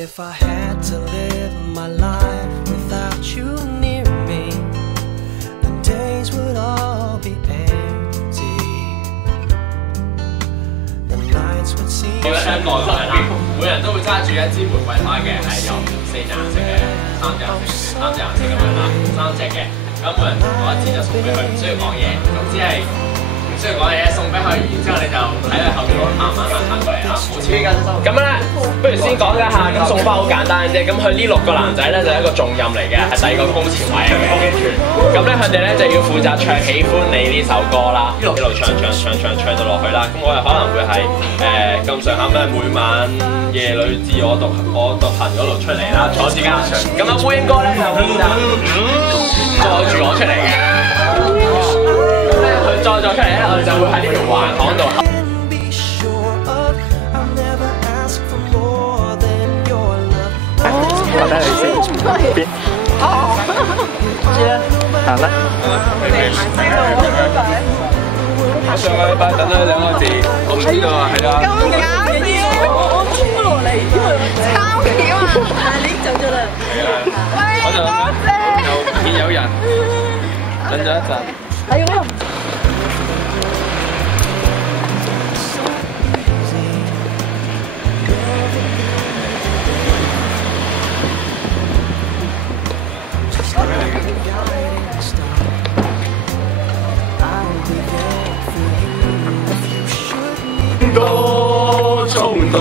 If I had to live my life without you near me, the days would all be empty. The nights would seem. 我香港啦，每人都會揸住一支玫瑰花嘅，係有4隻顏色嘅，3隻顏色咁樣啦，3隻嘅。咁每人攞一支就送俾佢，唔需要講嘢，總之係。 唔需要講嘢，送俾佢，然之後你就喺佢後邊慢慢行過嚟啦，冇錢。咁咧，不如先講一下，咁送花好簡單嘅啫。咁佢呢6個男仔咧就係一個重任嚟嘅，係第2個高潮位嚟嘅。咁咧佢哋咧就要負責唱《喜歡你》呢首歌啦，一路唱到落去啦。咁我哋可能會係咁上下咩每晚夜裏自我獨行嗰度出嚟啦，坐之間唱。咁阿烏蠅哥咧就負責載住我出嚟嘅。 佢載咗出嚟咧，我哋就會喺呢條橫巷度。我睇你先，邊？知啦，行啦。我上個禮拜等咗2個字，我唔知道啊，係啊。咁搞笑！我衝落嚟，因為抄橋啊！但係你走咗啦。我就又見有人，等咗一陣。係喎。 多衝動，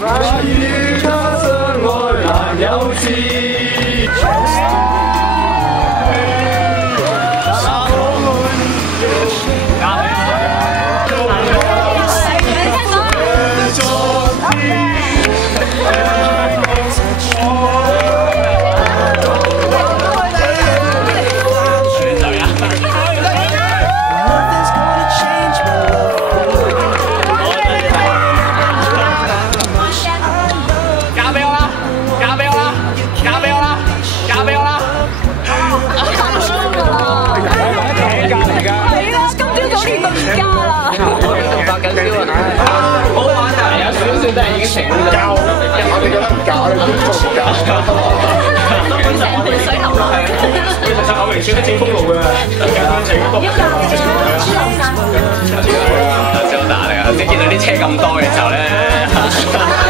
話與他相愛難有次。真係已經成交，我哋覺得唔搞，你都做唔搞。成盤水喉落去。其實我明算得正風路嘅，頭先好打嚟啊！頭先見到啲車咁多嘅時候咧。